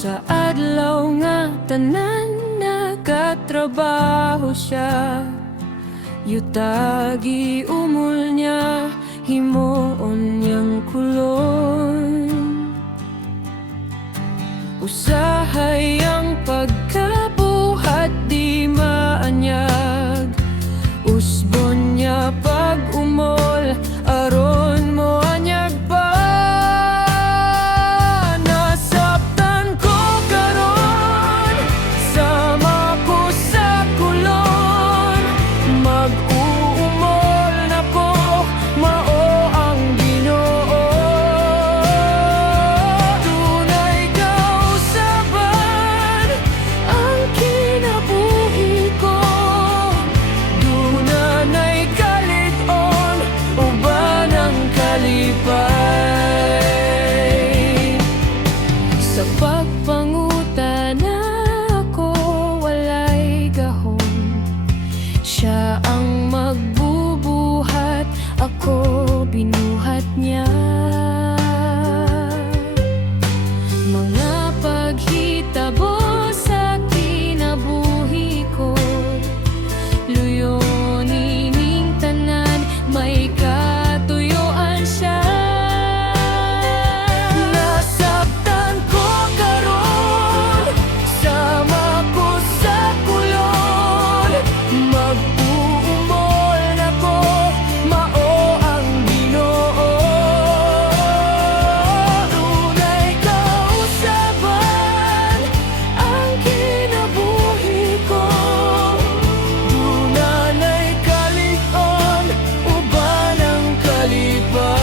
Sa adlaw nga tanan nagatrabaho siya, yutagi umol niya, himuon niyang kulon. Usahay ang pagkabuhat di maanyag, usbon niya pag umol, aron mo anyag pa. Nasabtan ko karon, sama ko sa kulon, mag-uumol na ko, mao ang Ginoo. Tunay kausaban ang kinabuhi ko, dunay kalig-on uban ang kalipay. Sa pagpangutana ko walay gahom, siya ang magbubuhat, ako binuhat niya. Mga paghitabo sa kinabuhi ko, luyonin ning tanan, may katuyuan siya. Nasabtan ko karon, sama ko sa kulon, mag-uumol na ko, mao ang Ginoo. Tunay kausaban ang kinabuhi ko, dunay kalig-on uban ang kalipay.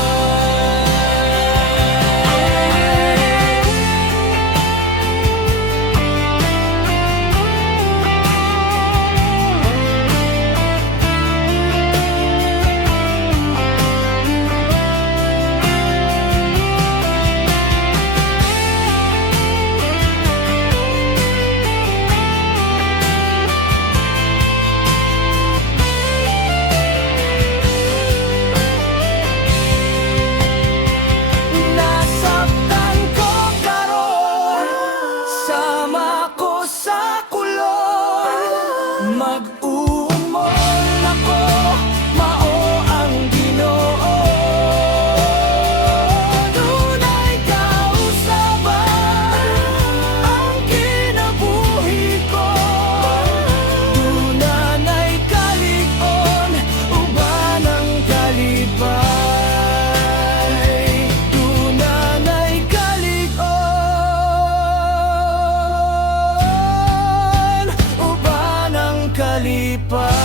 Nasabtan ko karon, sama ko sa kulon, mag-uumol ako, mao ang Ginoo. Dunay kausaban ang kinabuhi ko, dunay kalig-on uban ang kalipay. Dunay kalig-on uban ang kalipay.